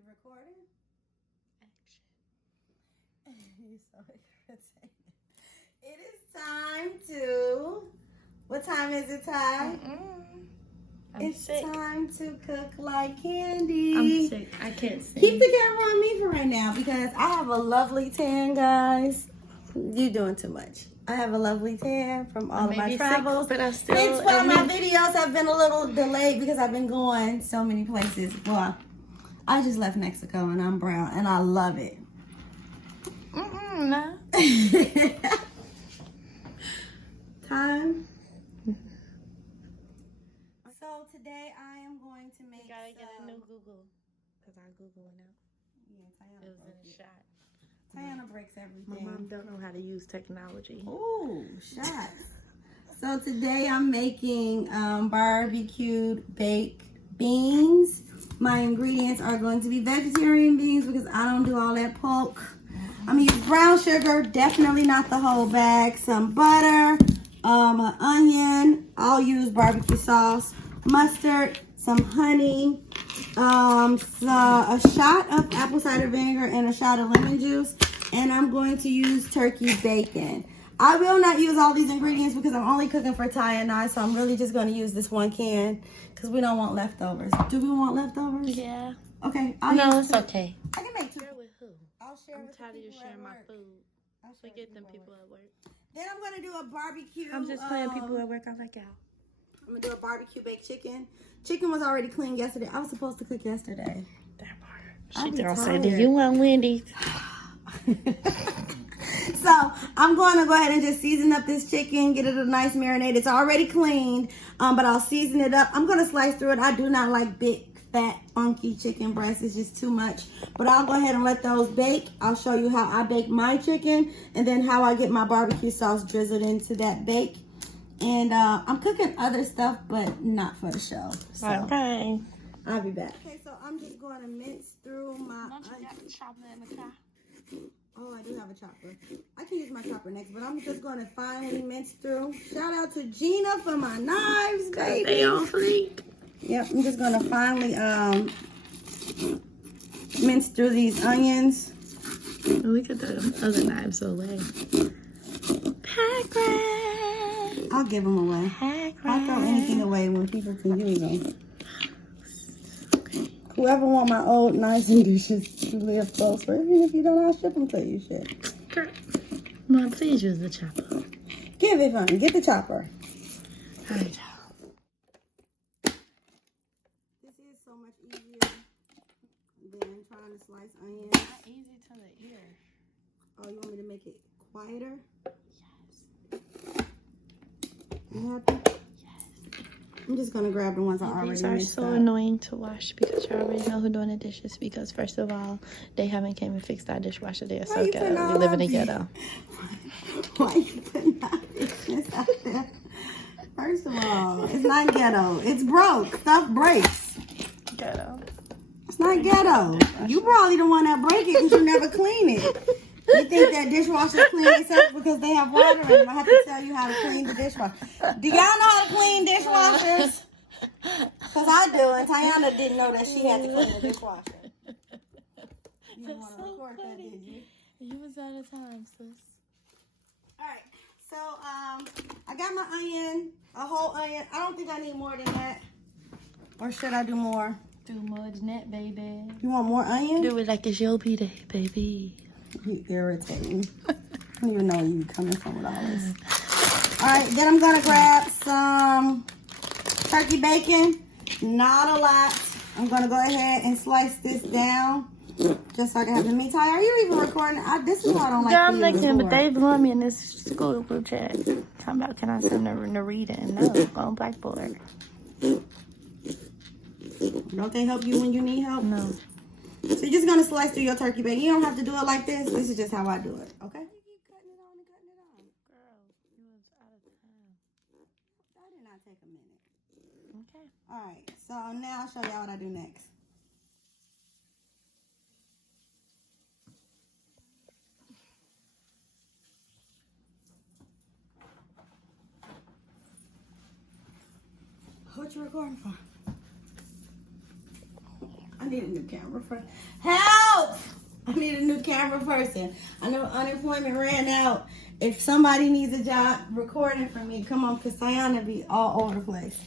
You recording? Action. You're so irritating. It is time to. What time is it, Ty? It's sick. time to cook like candy. I'm sick. I can't sing. Keep the camera on me for right now because I have a lovely tan, guys. You're doing too much. I have a lovely tan from all of my travels. Sick, but I still. Hence why my videos have been a little delayed because I've been going so many places. Well, I just left Mexico and I'm brown and I love it. No. Time. So today I am going to make. You gotta get a new Google, cause our Google went out. Yeah, Tiana It was in broke a it. shot. Tiana breaks everything. My mom don't know how to use technology. Ooh, shots. So today I'm making barbecued baked beans. My ingredients are going to be vegetarian beans because I don't do all that pork. I'm gonna use brown sugar, definitely not the whole bag. Some butter, an onion. I'll use barbecue sauce, mustard, some honey, a shot of apple cider vinegar, and a shot of lemon juice. And I'm going to use turkey bacon. I will not use all these ingredients because I'm only cooking for Ty and I, so I'm really just going to use this one can because we don't want leftovers. Do we want leftovers? Yeah. Okay. It's okay. I can make two. Share with who? I'll share I'm with tired the of you people sharing at my work. food. I'll share Forget with them at people work. at work. Then I'm going to do a barbecue. I'm just playing people at work. I like y'all. I'm going to do a barbecue baked chicken. Chicken was already cleaned yesterday. I was supposed to cook yesterday. That part. I'll She be gonna say, tired. "Do you want Wendy's?" So I'm going to go ahead and just season up this chicken, get it a nice marinade. It's already cleaned, but I'll season it up. I'm going to slice through it. I do not like big, fat, funky chicken breasts. It's just too much. But I'll go ahead and let those bake. I'll show you how I bake my chicken and then how I get my barbecue sauce drizzled into that bake. And I'm cooking other stuff, but not for the show. So Okay. I'll be back. Okay, so I'm just going to mince through my chocolate in the car? Oh, I do have a chopper. I can use my chopper next, but I'm just going to finally mince through. Shout out to Gina for my knives, baby. They on fleek. Yep, I'm just going to finally mince through these onions. We could throw them other knives away. Pack rat. I'll give them away. I'll throw anything away when people can use them. Whoever want my old knives and dishes to live closer, even if you don't, I'll ship them to you. Shit. Mom, please use the chopper. Give it fun. Get the chopper. All right. This is so much easier than trying to slice onions. Not easy to the ear. Oh, you want me to make it quieter? Yes. You happy? Yes. I'm just gonna grab the ones I already These are mixed so up. annoying to wash because you already know who's doing the dishes. Because first of all, they haven't came and fixed our dishwasher. They are so you ghetto. putting all We live in that a ghetto. Why you putting that business out there? First of all, it's not ghetto. It's broke. Stuff breaks. Ghetto. It's not ghetto. You probably the one that break it because you never clean it. You think that dishwashers clean themselves because they have water in them. I have to tell you how to clean the dishwasher. Do y'all know how to clean dishwashers? Because I do, and Tiana didn't know that she had to clean the dishwasher. You didn't want to record that, did you? You was out of time, sis. Alright, so I got my onion, a whole onion. I don't think I need more than that. Or should I do more? Do more than that, baby. You want more onion? Do it like it's your B-Day, baby. You irritating. I don't even know where you coming from with all this. Alright, then I'm going to grab some turkey bacon. Not a lot. I'm going to go ahead and slice this down. Just so I can have the meat. Ty, are you even recording? This is why I don't like I'm for you to looking, but record. they blew me in this school group chat. Talking about, can I send them to reading? No, go on Blackboard. Don't they help you when you need help? No. So you're just going to slice through your turkey bacon. You don't have to do it like this. This is just how I do it. Okay? You keep cutting it on and cutting it on. Girl, you was out of time. That did not take a minute. Okay. All right. So now I'll show y'all what I do next. What you recording for? I need a new camera person. Help! I need a new camera person. I know unemployment ran out. If somebody needs a job recording for me, come on, because Tiana be all over the place.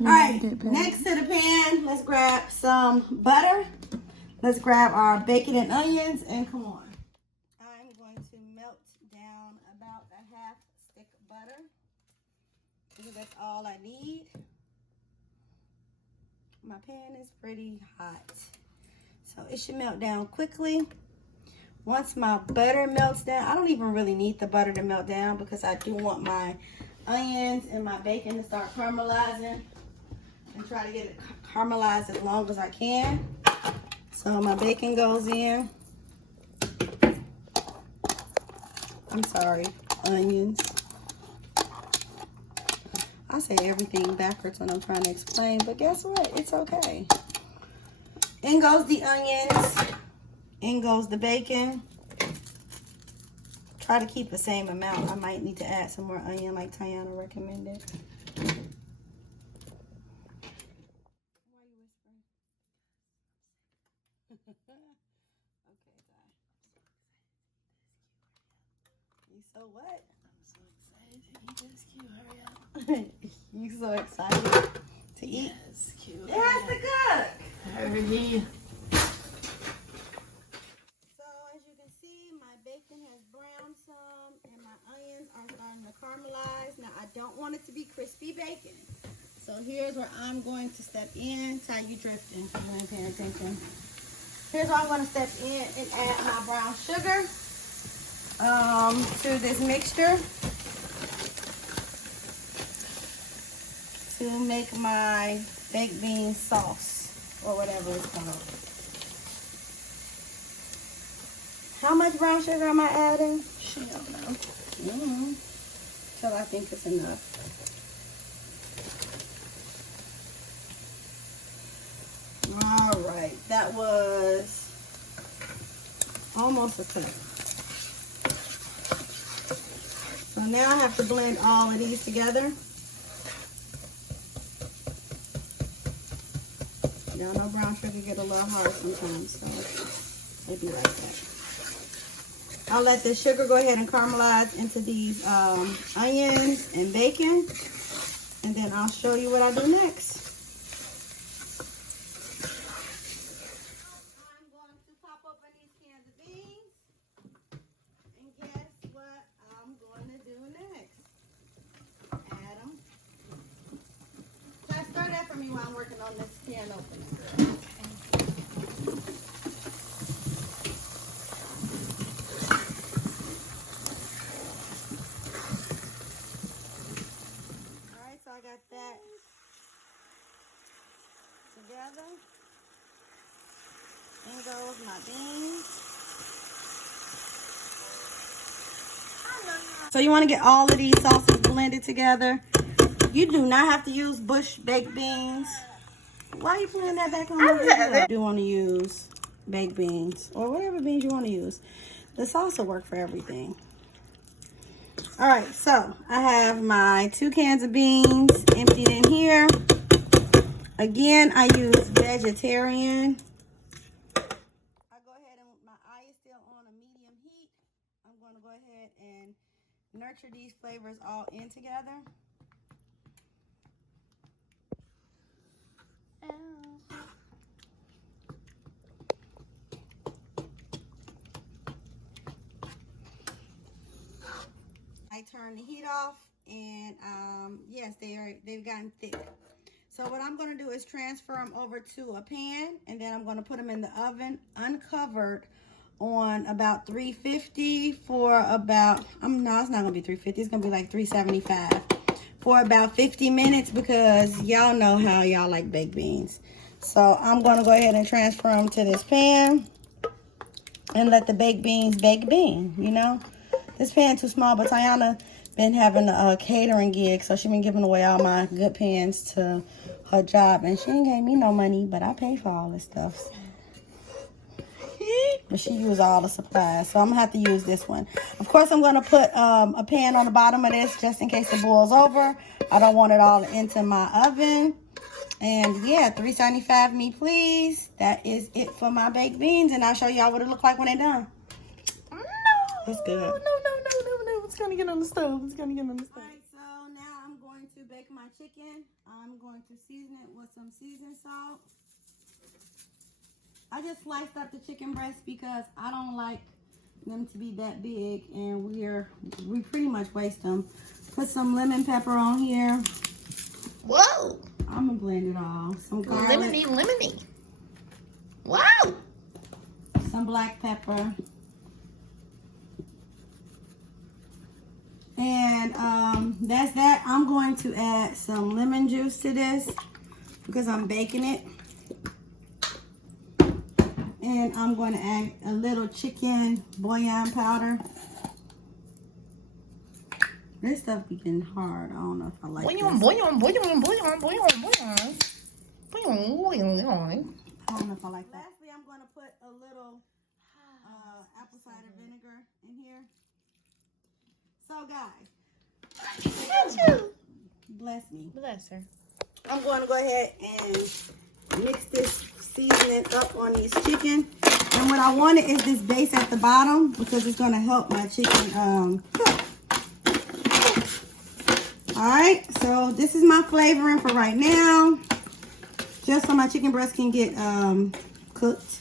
All right, next to the pan, let's grab some butter. Let's grab our bacon and onions, and come on. I'm going to melt down about a half stick of butter, because that's all I need. My pan is pretty hot, so it should melt down quickly. Once my butter melts down, I don't even really need the butter to melt down because I do want my onions and my bacon to start caramelizing and try to get it caramelized as long as I can. So my bacon goes in. I'm sorry, onions. I say everything backwards when I'm trying to explain, but guess what? It's okay. In goes the onions. In goes the bacon. Try to keep the same amount. I might need to add some more onion like Tiana recommended. Why are you whispering? Okay, bye. You so what? I'm so excited to eat this. Cute, hurry up. You so excited to eat? Yes, cute. It has to cook. Hurry. And my onions are starting to caramelize. Now I don't want it to be crispy bacon. So here's where I'm going to step in. Ty, you drifting. You ain't paying attention. Here's where I'm going to step in and add my brown sugar to this mixture to make my baked bean sauce or whatever it's called. How much brown sugar am I adding? She don't know. Till I think it's enough. All right, that was almost a cup. So now I have to blend all of these together. Y'all know brown sugar get a little hard sometimes, so it'd be like that. I'll let the sugar go ahead and caramelize into these onions and bacon, and then I'll show you what I do next. I'm going to pop open these cans of beans, and guess what I'm going to do next? Add them. Let's start that for me while I'm working on this can opener. I got that together. In goes my beans. So you want to get all of these sauces blended together. You do not have to use Bush baked beans. Why are you putting that back on the video? You do want to use baked beans or whatever beans you want to use. The sauce will work for everything. All right, so I have my 2 cans of beans emptied in here. Again, I use vegetarian. I go ahead and my eye is still on a medium heat. I'm going to go ahead and nurture these flavors all in together. I turn the heat off, and yes, they've gotten thick. So what I'm going to do is transfer them over to a pan, and then I'm going to put them in the oven uncovered on about 350 for about, no, it's not going to be 350. It's going to be like 375 for about 50 minutes because y'all know how y'all like baked beans. So I'm going to go ahead and transfer them to this pan and let the baked beans bake bean, you know. This pan too small, but Tiana been having a catering gig, so she been giving away all my good pans to her job, and she ain't gave me no money, but I pay for all this stuff. But she used all the supplies, so I'm gonna have to use this one. Of course, I'm gonna put a pan on the bottom of this just in case it boils over. I don't want it all into my oven. And yeah, $3.75 me please. That is it for my baked beans, and I'll show y'all what it look like when they're done. No. It's good. No. It's gonna get on the stove. It's gonna get on the stove. Alright, so now I'm going to bake my chicken. I'm going to season it with some seasoned salt. I just sliced up the chicken breast because I don't like them to be that big, and we pretty much waste them. Put some lemon pepper on here. Whoa. I'm gonna blend it all. Some garlic. Lemony. Wow. Some black pepper. And that's that. I'm going to add some lemon juice to this because I'm baking it. And I'm going to add a little chicken bouillon powder. This stuff be getting hard. I don't know if I like this. Bouillon. I don't know if I like that. Lastly, I'm going to put a little apple cider vinegar in here. So guys, bless me. Bless her. I'm going to go ahead and mix this seasoning up on these chicken. And what I wanted is this base at the bottom because it's going to help my chicken cook. Alright, so this is my flavoring for right now. Just so my chicken breast can get cooked.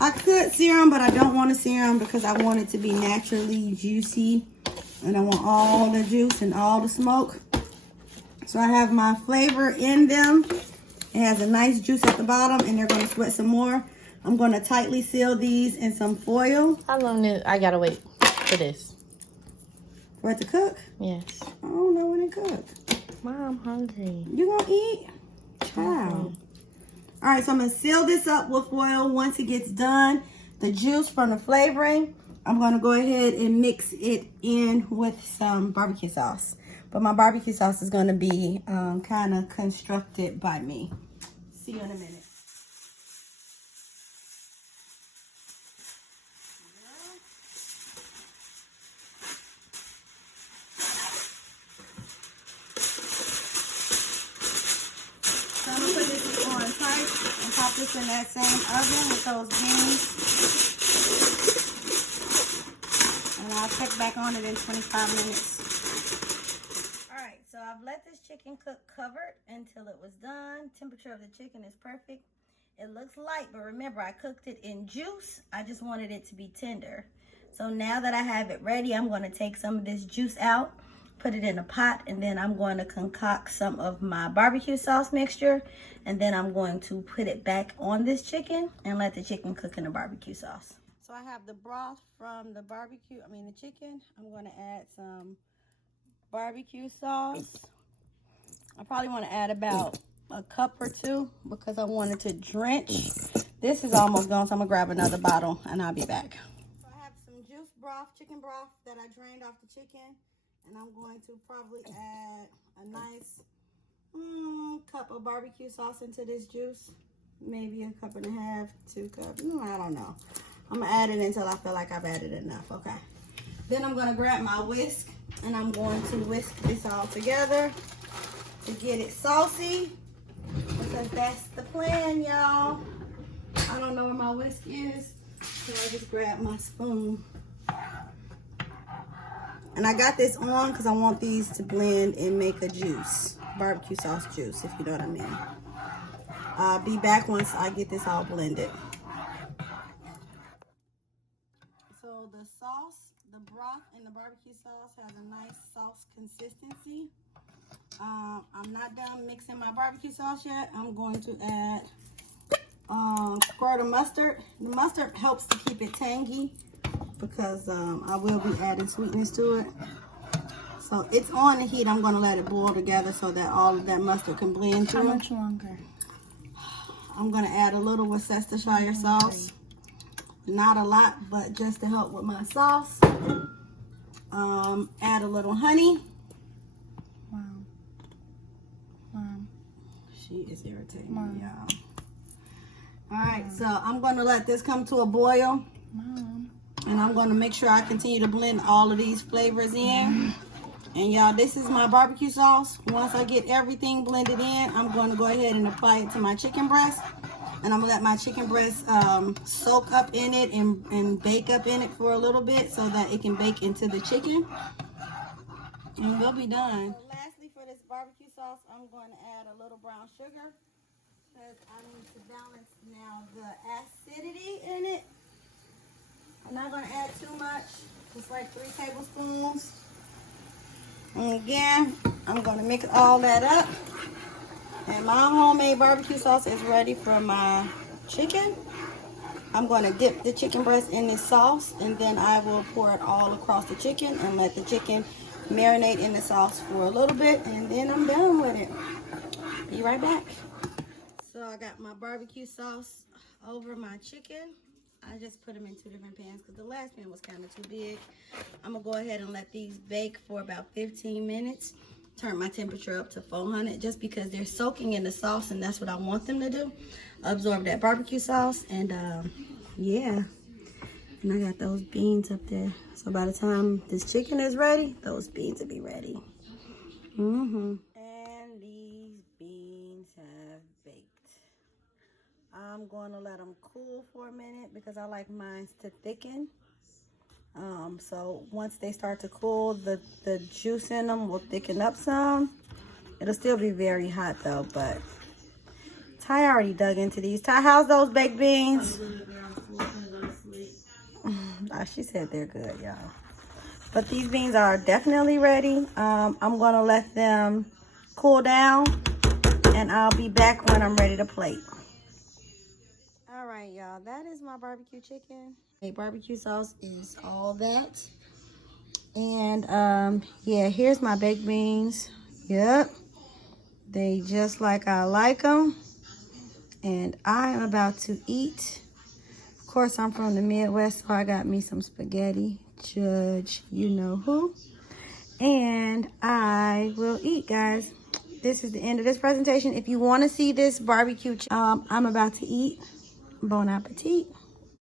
I could sear them, but I don't want to sear them because I want it to be naturally juicy. And I want all the juice and all the smoke. So I have my flavor in them. It has a nice juice at the bottom, and they're going to sweat some more. I'm going to tightly seal these in some foil. How long do I gotta wait for this? For it to cook? Yes. I don't know when it cooks. Mom, I'm hungry. You gonna eat? Child. Alright, so I'm going to seal this up with foil. Once it gets done, the juice from the flavoring, I'm going to go ahead and mix it in with some barbecue sauce. But my barbecue sauce is going to be kind of constructed by me. See you in a minute. So I'm going to put this on tight and pop this in that same oven with those beans. And I'll check back on it in 25 minutes. Alright, so I've let this chicken cook covered until it was done. Temperature of the chicken is perfect. It looks light, but remember I cooked it in juice. I just wanted it to be tender. So now that I have it ready, I'm going to take some of this juice out, put it in a pot, and then I'm going to concoct some of my barbecue sauce mixture, and then I'm going to put it back on this chicken and let the chicken cook in the barbecue sauce. So I have the broth from the the chicken. I'm going to add some barbecue sauce. I probably want to add about a cup or two because I want it to drench. This is almost gone, so I'm going to grab another bottle and I'll be back. So I have some juice broth, chicken broth that I drained off the chicken. And I'm going to probably add a nice cup of barbecue sauce into this juice. Maybe a cup and a half, 2 cups. I don't know. I'm going to add it until I feel like I've added enough. Okay. Then I'm going to grab my whisk and I'm going to whisk this all together to get it saucy. Because that's the plan, y'all. I don't know where my whisk is. So I just grab my spoon. And I got this on because I want these to blend and make a juice. Barbecue sauce juice, if you know what I mean. I'll be back once I get this all blended. So the sauce, the broth and the barbecue sauce has a nice sauce consistency. I'm not done mixing my barbecue sauce yet. I'm going to add a squirt of mustard. The mustard helps to keep it tangy, because I will be adding sweetness to it. So it's on the heat. I'm going to let it boil together so that all of that mustard can blend through. How much longer? I'm going to add a little Worcestershire sauce. Not a lot, but just to help with my sauce. Add a little honey. Wow. She is irritating me, y'all. Alright, so I'm going to let this come to a boil. Mom. And I'm going to make sure I continue to blend all of these flavors in. And y'all, this is my barbecue sauce. Once I get everything blended in, I'm going to go ahead and apply it to my chicken breast. And I'm going to let my chicken breast soak up in it and bake up in it for a little bit so that it can bake into the chicken. And we'll be done. So lastly, for this barbecue sauce, I'm going to add a little brown sugar because I need to balance now the acidity in it. I'm not going to add too much, just like 3 tablespoons. And again, I'm going to mix all that up. And my homemade barbecue sauce is ready for my chicken. I'm going to dip the chicken breast in this sauce, and then I will pour it all across the chicken and let the chicken marinate in the sauce for a little bit, and then I'm done with it. Be right back. So I got my barbecue sauce over my chicken. I just put them in 2 different pans because the last pan was kind of too big. I'm going to go ahead and let these bake for about 15 minutes. Turn my temperature up to 400 just because they're soaking in the sauce, and that's what I want them to do. Absorb that barbecue sauce, and yeah. And I got those beans up there. So by the time this chicken is ready, those beans will be ready. And these beans have baked. I'm going to let them cool for a minute because I like mine to thicken. So once they start to cool, the juice in them will thicken up some. It'll still be very hot though, but Ty already dug into these. Ty, how's those baked beans? She said they're good, y'all. But these beans are definitely ready. I'm gonna let them cool down, and I'll be back when I'm ready to plate. All right, y'all, that is my barbecue chicken. Barbecue sauce is all that. And yeah, here's my baked beans. Yep, they just like I like them. And I am about to eat. Of course, I'm from the Midwest, so I got me some spaghetti. Judge, you know who. And I will eat, guys. This is the end of this presentation. If you want to see this barbecue, I'm about to eat. Bon appetit.